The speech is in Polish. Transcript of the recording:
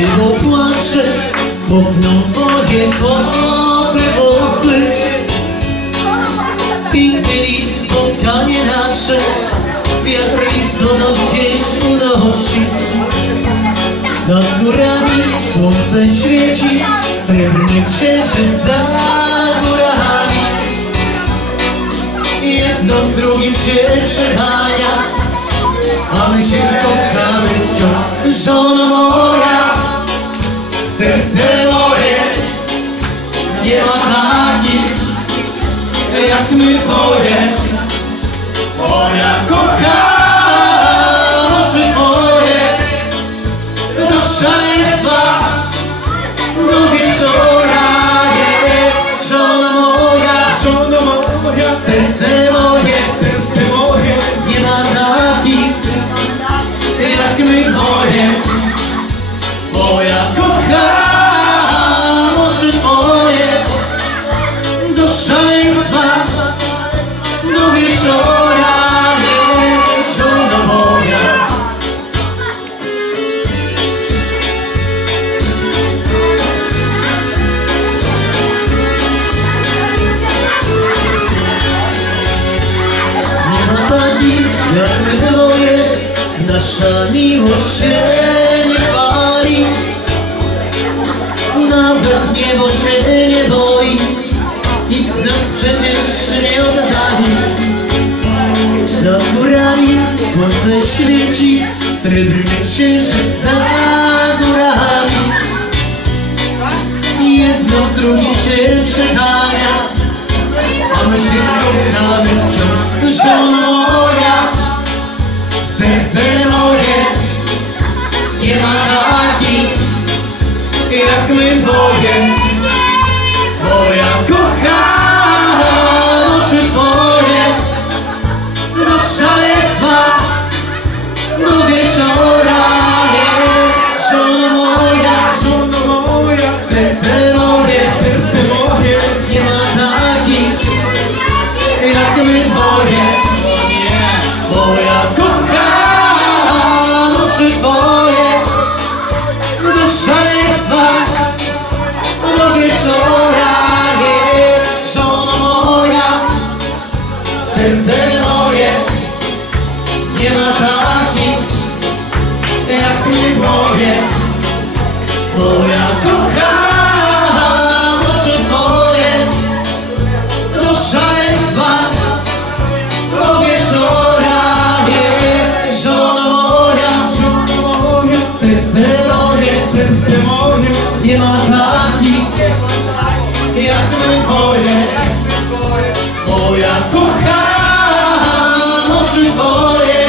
Niebo płacze, pokną twoje złote włosy. Piękny list, spotkanie nasze, wiatr listonosz gdzieś unosi. Nad górami słońce świeci, srebrny księżyc za górami. Jedno z drugim się przechania, a my się kochamy wciąż. Żono moja, serce moje, nie ma takich jak my twoje. Moja kochana, oczy twoje, do szaleństwa, do wieczora. Żona moja, serce moje, nie ma takich jak my twoje. Moja kochana, oczy twoje, do szaleństwa, do wieczora. Żona moja. Nie ma takich jak my dwoje, nasza miłość się nie pali. Nawet niebo się nie boi, nikt z nas przecież nie oddali. Nad górami słońce świeci, srebrny księżyc za górami. Jedno z drugim się przechania, a my się kochamy wciąż. Żono moja, serce moje, nie ma takich jak my dwoje. Moja kochana, oczy twoje, do szaleństwa, do wieczora. Żono moja, serce moje, nie ma takich jak my dwoje. Moja kochana, oczy twoje, do szaleństwa, do wieczora. Żono moja, serce moje, nie ma takich jak my dwoje. Moja kochana, oczy twoje, do szaleństwa, do wieczora. Żono moja, serce moje, nie ma takich jak my dwoje. Moja kochana, oczy twoje,